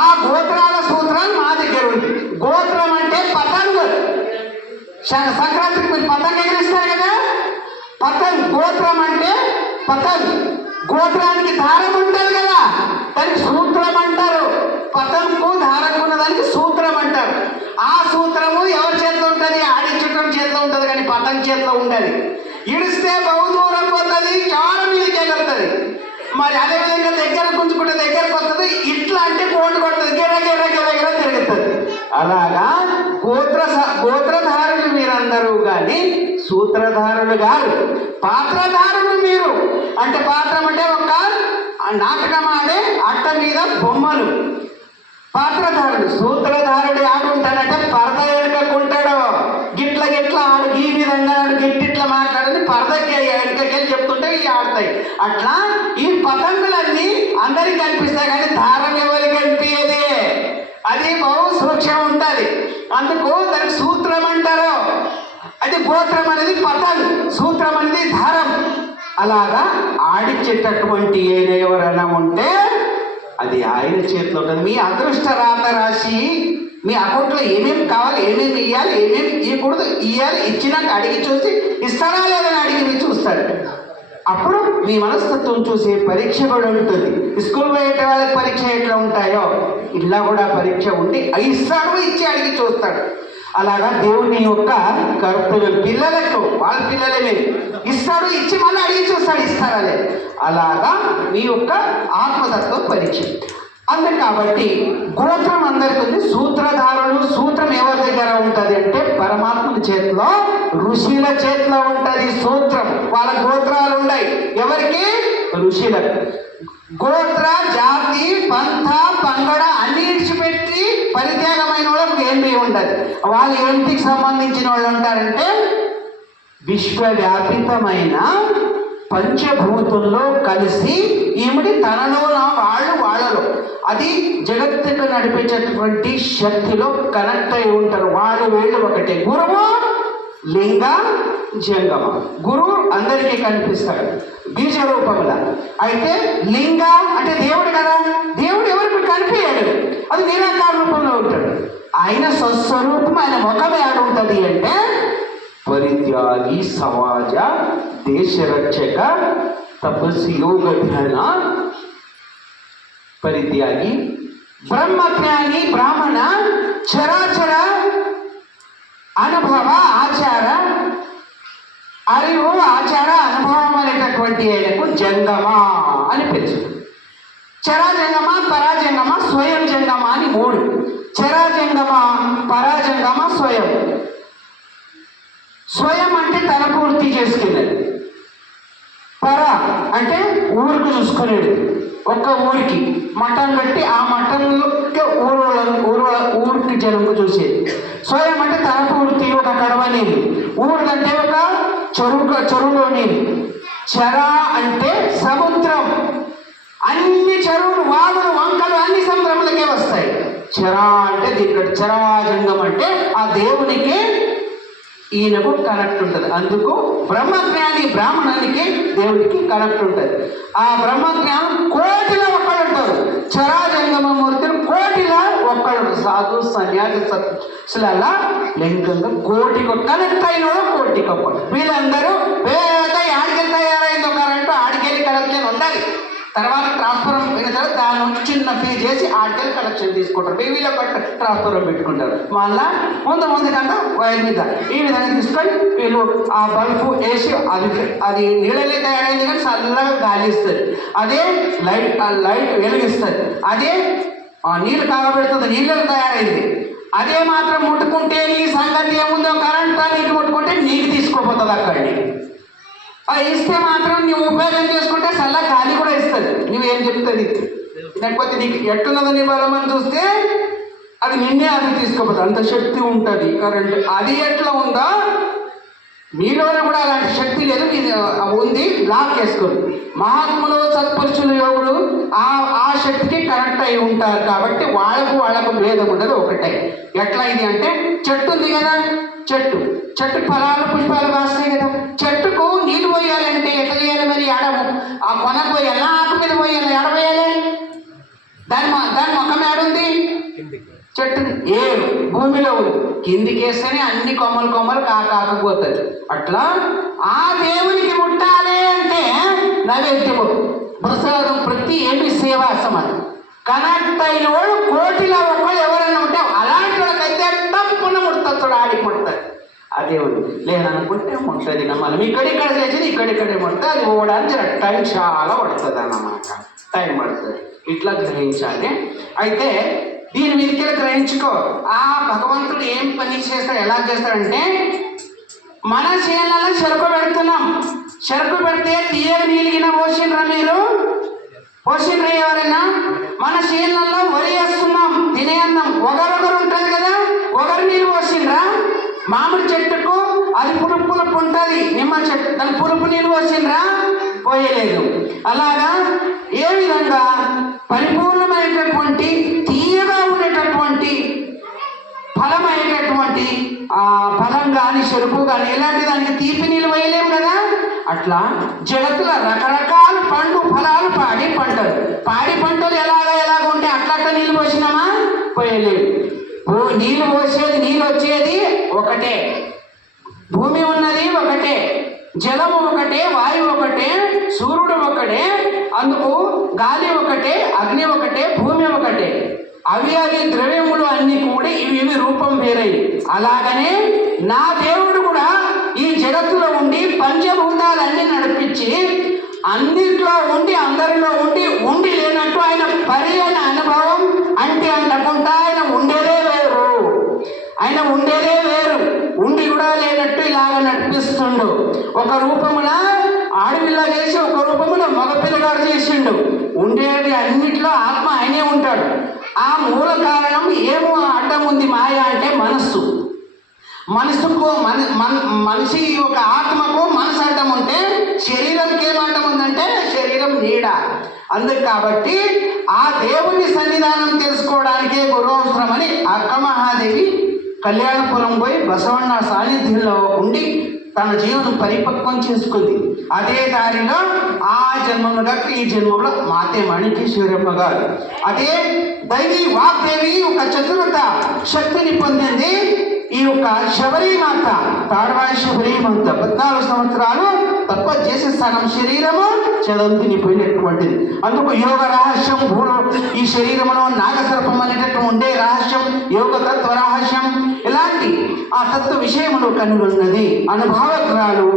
ఆ గోత్రాల సూత్రాలు మా దగ్గర ఉంది. గోత్రం అంటే పతంగ్. సంక్రాంతికి మీరు పతంగ్ ఎగిరిస్తారు కదా, పతంగ్. గోత్రం అంటే పతంగ్. గోత్రానికి దారం ఉంటుంది కదా, దానికి సూత్రం అంటారు. పతంగు దారం ఉన్నదానికి సూత్రం అంటారు. ఆ సూత్రము ఎవరి చేతిలో ఉంటుంది? ఆడించటం చేతిలో ఉంటుంది, కానీ పతంగ్ చేతిలో ఉండదు. ఇడిస్తే బహుదూరం పోతుంది, చాలా మీదకి ఎగురుతుంది. మరి అదేవిధంగా దగ్గర గుంజుకుంటే దగ్గరకు వస్తుంది. ఇట్లా అంటే కోటు కొడుతుంది, గిర గిర గిర గిర తిరుగుతుంది. అలాగా గోత్రధారులు మీరందరూ కానీ సూత్రధారులు గారు. పాత్రధారులు మీరు. అంటే పాత్రం అంటే ఒక నాటకం ఆడే అట్ట మీద బొమ్మలు. పాత్రధారుడు. సూత్రధారుడు ఆడుంటాడంటే పరద వెనుకుంటాడు. గిట్ల గిట్ల ఆడు, ఈ విధంగా ఆడు, గిట్టిట్లా మాట్లాడని పరదకి వెనుకకెళ్ళి చెప్తుంటే ఇవి ఆడతాయి. అట్లా ఈ పతంగులన్నీ అందరికి కనిపిస్తాయి, కానీ దారం ఎవరికి కనిపించేది? అది బహు సూక్ష్మం ఉంటుంది. అందుకు దానికి సూత్రం అంటారు. అది గోత్రం అనేది పతంగ్, సూత్రం అనేది దారం. అలాగా ఆడించేటటువంటి ఎవరైనా ఉంటే అది ఆయన చేతిలో ఉంటుంది. మీ అదృష్ట రాత రాసి మీ అకౌంట్లో ఏమేమి కావాలి, ఏమేమి ఇవ్వాలి, ఏమేమి ఇవ్వకూడదు, ఇవ్వాలి. ఇచ్చినాక అడిగి చూసి ఇస్తారా లేదని అడిగి మీరు చూస్తాడు. అప్పుడు మీ మనస్తత్వం చూసే పరీక్ష కూడా ఉంటుంది. స్కూల్ పోయేట వాళ్ళకి పరీక్ష ఎట్లా ఉంటాయో ఇలా కూడా పరీక్ష ఉండి ఇస్తాడు, ఇచ్చి అడిగి చూస్తాడు. అలాగా దేవుని యొక్క కర్తవ్యం పిల్లలకు, వాళ్ళ పిల్లలే ఇస్తాడు, ఇచ్చి మళ్ళీ అడిగి చూస్తాడు ఇస్తారా లేదు. అలాగా మీ యొక్క ఆత్మతత్వం పరీక్ష. అందుకు కాబట్టి గోత్రం అందరికీ ఉంది. సూత్రధారులు, సూత్రం ఎవరి దగ్గర ఉంటుంది అంటే పరమాత్మ చేతిలో, ఋషుల చేతిలో ఉంటుంది సూత్రం. వాళ్ళ గోత్రాలు ఉన్నాయి. ఎవరికి? ఋషులకు. గోత్ర, జాతి, పంథ, పంగడ అన్ని ఇడిచిపెట్టి పరిత్యాగమైన వాళ్ళకి ఏమీ ఉండదు. వాళ్ళు ఏంటికి సంబంధించిన వాళ్ళు ఉంటారంటే విశ్వవ్యాపితమైన పంచభూతుల్లో కలిసి ఈమెడి తనలో వాళ్ళలో అది జగత్తుకు నడిపించేటటువంటి శక్తిలో కనెక్ట్ అయి ఉంటారు. వాళ్ళు వీళ్ళు ఒకటే. గురువు లింగ జంగమ. గురువు అందరికీ కనిపిస్తాడు బీజ రూపంలో. అయితే లింగ అంటే దేవుడు కదా, దేవుడు ఎవరికి కనిపించాడు, అది నిరాకార రూపంలో ఉంటాడు. ఆయన స్వస్వరూపం, ఆయన ముఖం ఏడుంటుంది అంటే పరిత్యాగి, సమాజ, దేశరక్షక, తపస్సు, యోగ ధ్యాన పరిత్యాగి, బ్రహ్మజ్ఞాని, బ్రాహ్మణ, చరాచర అనుభవ, ఆచార, அறிவு, ఆచార, అనుభవం అనేటటువంటి ఆయనకు జంగమ అని పిలుచు. చరాజంగమ, పరాజంగమ, స్వయం జంగమ అని మూడు. చరాజంగమ, పరాజంగమ, స్వయం. స్వయం అంటే తన పూర్తి చేసుకునేది. పర అంటే ఊరికి చూసుకునేది. ఒక్క ఊరికి మఠం పెట్టి ఆ మఠంలోకి ఊరికి జనంకు చూసేది. స్వయం అంటే తన పూర్తి ఒక కడవ నీళ్ళు. ఊరు అంటే ఒక చెరువులో నీళ్ళు. చర అంటే సముద్రం. అన్ని చెరువులు, వాగులు, వంకలు అన్ని సముద్రములకే వస్తాయి. చర అంటే దీంట్లో చరాజంగం అంటే ఆ దేవునికి ఈయనకు కనెక్ట్ ఉంటుంది. అందుకు బ్రహ్మజ్ఞాని బ్రాహ్మణానికి దేవుడికి కనెక్ట్ ఉంటుంది. ఆ బ్రహ్మజ్ఞానం కోటిలో ఒక్కడు ఉంటారు. చరాజంగమూర్తిని కోటిలో ఒక్కడు. సాధు, సన్యాసి, సత్సుల లింగంగా కోటికి కనెక్ట్ అయిన కోటికి ఒక్కడు. వీళ్ళందరూ పేద ఆడికెళ్ళి తయారైంది ఒకరంటూ ఆడికెళ్ళి కనెక్షన్ ఉండాలి. తర్వాత ట్రాన్స్ఫరం అయిన తర్వాత దాని నుంచి చిన్న పే చేసి ఆడికెళ్ళి కనెక్షన్ తీసుకుంటారు. వీళ్ళ ట్రాన్స్ఫరం పెట్టుకుంటారు. మళ్ళా ముందు కంటే వైర్ మీద ఈ విధంగా తీసుకొని వీళ్ళు ఆ బల్బు వేసి అది నీళ్ళని తయారైంది కానీ చల్లగా గాలి ఇస్తుంది. అదే లైట్ వెలిగిస్తుంది. అదే నీళ్ళు కాగబెడుతుంది, నీళ్ళని తయారైంది. అదే మాత్రం ముట్టుకుంటే నీ సంగతి ఏముందో కరెంట్ నీళ్ళు ముట్టుకుంటే నీకు తీసుకోపోతుంది అక్కడిని. ఇస్తే మాత్రం నువ్వు ఉపయోగం చేసుకుంటే చల్ల గాలి కూడా ఇస్తుంది. నువ్వేం చెప్తుంది లేకపోతే నీకు ఎట్టున్నదో నీ బలం అని చూస్తే అది నిన్నే అది తీసుకోపోతుంది. అంత శక్తి ఉంటుంది కరెంట్. అది ఎట్లా ఉందో మీలోనే కూడా అలాంటి శక్తి లేదు, ఉంది. లాక్ చేసుకొని మహాత్ములు, సత్పురుషులు, యోగులు ఆ శక్తికి కనెక్ట్ అయి ఉంటారు. కాబట్టి వాళ్ళకు భేదం ఉండదు, ఒకటే. ఎట్లా ఇది అంటే చెట్టు ఉంది కదా, చెట్టు ఫలాలు, పుష్పాలు కాస్తాయి కదా. చెట్టుకు నీళ్ళు పోయాలంటే ఎట్లా చేయాలి మరి? ఆ కొనకు పోయాలి, ఆకు మీద పోయాలి, ఎడపోయాలి. దాని మొక్కం ఏడుంది? చెట్టు ఏరు భూమిలో ఉంది, కిందికి వేస్తేనే అన్ని కొమ్మలు కొమ్మలు కాకపోతుంది. అట్లా ఆ దేవునికి ముట్టాలి అంటే నైవేద్యము ప్రసాదం ప్రతి ఏమి సేవాసమని కనెక్ట్ అయిన వాడు కోటిలో ఒక్కడు ఎవరైనా ఉంటే అలాంటి వాళ్ళకైతే తప్పున ముడతాడు, ఆడికి ముడతాడు ఆ దేవుడు. లేదనుకుంటే ముట్టది మనం ఇక్కడిక్కడ చేసేది ఇక్కడిక్కడే ముడితే అది పోవడానికి టైం చాలా పడుతుంది అన్నమాట, టైం పడుతుంది. ఇట్లా గ్రహించాలి. అయితే దీని మీదకి గ్రహించుకో. ఆ భగవంతుడు ఏం పని చేస్తాడు, ఎలా చేస్తాడంటే మన చేనులలో చెరుకు పెడుతున్నాం, చెరుకు పెడితే తీయగా నీలిగిన పోసిండ్రా మీరు? పోసిండ్రా ఎవరైనా? మన చేనులలో వరి వేస్తున్నాం, తినే అన్నం ఒకరొకరు ఉంటుంది కదా, ఒకరు నీళ్ళు పోసిండ్రా? మామిడి చెట్టుకు అది పులుపు పులుపు ఉంటుంది, నిమ్మ చెట్టు దాని పులుపు నీళ్ళు పోసిండ్రా? పోయలేదు. అలాగా ఏ విధంగా పరిపూర్ణమైనటువంటి తీయగా ఉండేటటువంటి ఫలమైనటువంటి ఫలం కానీ చెరుకు కానీ ఎలాంటి దానికి తీపి నీళ్ళు వేయలేము కదా, అట్లా జగత్తులో రకరకాల పండు ఫలాలు పాడి పంటలు ఎలాగ ఉంటే అట్లా నీళ్ళు పోసినామా? పోయలేదు. నీళ్ళు పోసేది నీళ్ళు వచ్చేది ఒకటే, భూమి ఉన్నది ఒకటే, జలము ఒకటే, వాయువు ఒకటే, సూర్యుడు ఒకటే, అందుకు గాలి ఒకటే, అగ్ని ఒకటే, భూమి ఒకటే. అవి ద్రవ్యములు అన్ని కూడా ఇవి రూపం వేరే. అలాగనే నా దేవుడు కూడా ఈ జగత్తులో ఉండి పంచభూతాలన్నీ నడిపించి అన్నిట్లో ఉండి అందరిలో ఉండి లేనట్టు ఆయన పర్యాణ అనుభవం అంటే అంటకుండా ఆయన ఉండేదే వేరు, ఉండి కూడా లేనట్టు ఇలాగ నడిపిస్తుండు. ఒక రూపమున ఆడపిల్ల చేసి ఒక రూపమున మగపిల్లగాడు చేసిండు. ఉండేది అన్నిట్లో ఆత్మ ఆయనే ఉంటాడు. ఆ మూల కారణం ఏమో అడ్డం ఉంది మాయ అంటే మనసుకు మనిషి ఒక ఆత్మకు మనసు అడ్డం ఉంటే శరీరంకి ఏం అడ్డం ఉందంటే శరీరం నీడ. అందుకు కాబట్టి ఆ దేవుని సన్నిధానం తెలుసుకోవడానికే గురువసరమని అక్కమహాదేవి కళ్యాణపురం పోయి బసవಣ್ణ సాన్నిధ్యంలో ఉండి తన జీవనం పరిపక్వం చేసుకుంది. అదే దారిలో ఆ జన్మముగా ఈ జన్మంలో మాతే మాణికేశ్వరమ్మ గారు అదే దైవీ వాగ్దేవి ఒక చతురత శక్తిని పొందింది. ఈ యొక్క శబరిమాత తాడవాయి శబరిమాత 14 సంవత్సరాలు తప్ప చేసే సగం శరీరము చదువునిపోయినటువంటిది. అందుకు యోగ రహస్యం ఈ శరీరంలో నాగసర్పం అనేటటువంటి ఉండే రహస్యం, యోగ తత్వ రహస్యం, ఇలాంటి ఆ తత్వ విషయములు కనుగొన్నది అనుభవగ్రాలు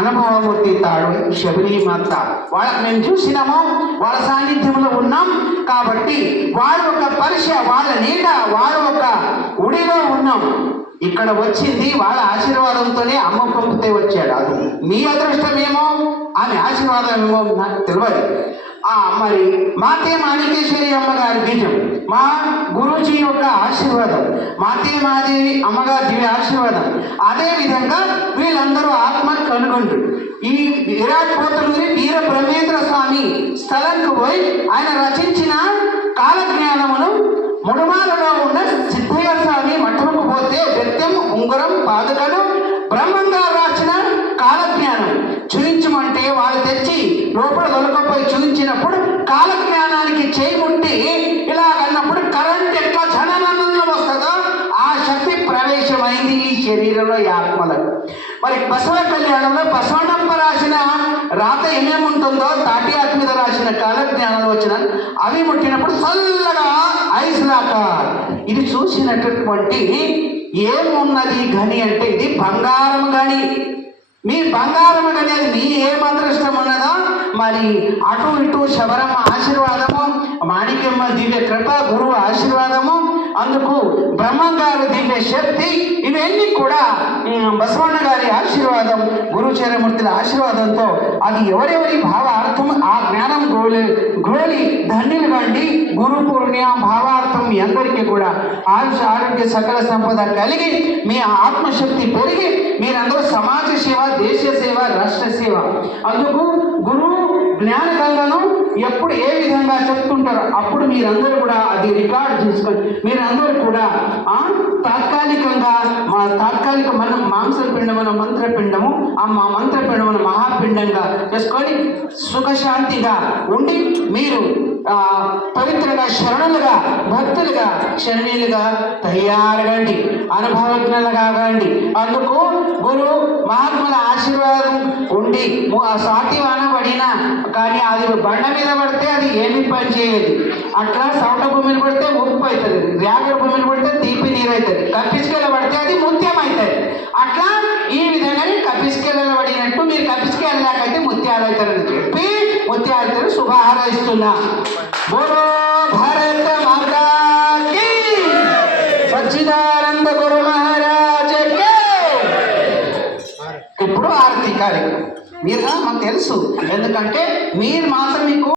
అనుభవమూర్తి తాడు శబరిమాత. వాళ్ళకి మేము చూసినాము, వాళ్ళ సాన్నిధ్యంలో ఉన్నాం కాబట్టి వాళ్ళ ఒక పరిచ, వాళ్ళ నీడ, వాళ్ళ ఒక ఉడిలో ఉన్నాం. ఇక్కడ వచ్చింది వాళ్ళ ఆశీర్వాదంతోనే అమ్మ పంపితే వచ్చాడు. అది మీ అదృష్టమేమో, ఆమె ఆశీర్వాదం ఏమో నాకు తెలియదు. మరి మాతే మాణికేశ్వరి అమ్మగారి బీజం, మా గురూజీ యొక్క ఆశీర్వాదం, మాతే మాదేవి అమ్మగారి దివ్య ఆశీర్వాదం. అదేవిధంగా వీళ్ళందరూ ఆత్మ కనుగొంటు ఈ విరాట్ పోతులూరి వీర బ్రహ్మేంద్ర స్వామి స్థలంకు పోయి ఆయన రచించిన కాలజ్ఞానమును ముడుమాలలో ఉన్న సిద్ధయ్య స్వామి మఠముకు పోతే వ్యక్తం ఉంగరం పాదుకలు బ్రహ్మంగా రాసిన కాలజ్ఞానం చూయించమంటే వాళ్ళు తెచ్చి లోపల దొరకపోయి చూయించినప్పుడు కాలజ్ఞానానికి చేయి ముట్టి ఇలాగన్నప్పుడు కరెంట్ ఎట్లా జననంలో వస్తుందో ఆ శక్తి ప్రవేశమైంది ఈ శరీరంలో ఈ ఆత్మలకు. మరి బసవ కళ్యాణంలో బసవనప్ప రాసిన రాత ఏమేమి ఉంటుందో తాటి ఆత్మ మీద రాసిన కాలజ్ఞానంలో వచ్చిన అవి ముట్టినప్పుడు చల్లగా ఐస్ లాగా ఇది చూసినటువంటి ఏమున్నది గని అంటే ఇది బంగారం గని. మీ బంగారం గని అది మీ ఏం అదృష్టం ఉన్నదో మరి అటు ఇటు శబరమ్మ ఆశీర్వాదము, మాణిక్యమ్మ దివ్య కృప, గురువు ఆశీర్వాదము, అందుకు బ్రహ్మంగారు దివ్య శక్తి, ఇవన్నీ కూడా బసవಣ್ణ గారి ఆశీర్వాదం, గురుచరమూర్తుల ఆశీర్వాదంతో అది ఎవరెవరి భావార్థం ఆ జ్ఞానం గ్రోలి ధన్యులు కండి. గురు పూర్ణిమ భావార్థం మీ అందరికీ కూడా ఆయుష ఆరోగ్య సకల సంపద కలిగి మీ ఆత్మశక్తి పెరిగి మీరందరూ సమాజ సేవ, దేశ సేవ, రాష్ట్ర సేవ. అందుకు గురువు జ్ఞాన గంగను ఎప్పుడు ఏ విధంగా చెప్తుంటారో అప్పుడు మీరందరూ కూడా అది రికార్డ్ చేసుకొని మీరందరూ కూడా తాత్కాలికంగా తాత్కాలిక మనం మాంసపిండమున మంత్రపిండము, ఆ మంత్రపిండమున మహాపిండంగా చేసుకొని సుఖశాంతిగా ఉండి మీరు పవిత్రంగా శరణులుగా భక్తులుగా శరణీయులుగా తయారగండి, అనుభవజ్ఞులుగా కాగండి. అందుకు గురు మహాత్ముల ఆశీర్వాదం ఉండి సాటివాన పడినా కానీ అది బండ మీద పడితే అది ఏమి పని చేయదు. అట్లా సౌట భూమిని పడితే ఉప్పు అవుతుంది, వ్యాఘ్ర భూమిని పడితే తీపి నీరు అవుతుంది, కప్పిసుకెళ్ళ పడితే అది ముత్యం అవుతుంది. అట్లా ఈ విధంగానే కప్పిసుకెళ్ళ పడినట్టు మీరు కప్పిసుకెళ్ళాకైతే ముత్యాలు అవుతారని చెప్పి ముత్యాలతో శుభాహార ఇస్తున్నా. బోలో భారత మాతాకి సచ్చిదానంద గురు మహారాజ్ కి. ఇప్పుడు ఆరతి కార్యక్రమం మీరు మాకు తెలుసు, ఎందుకంటే మీరు మాత్రం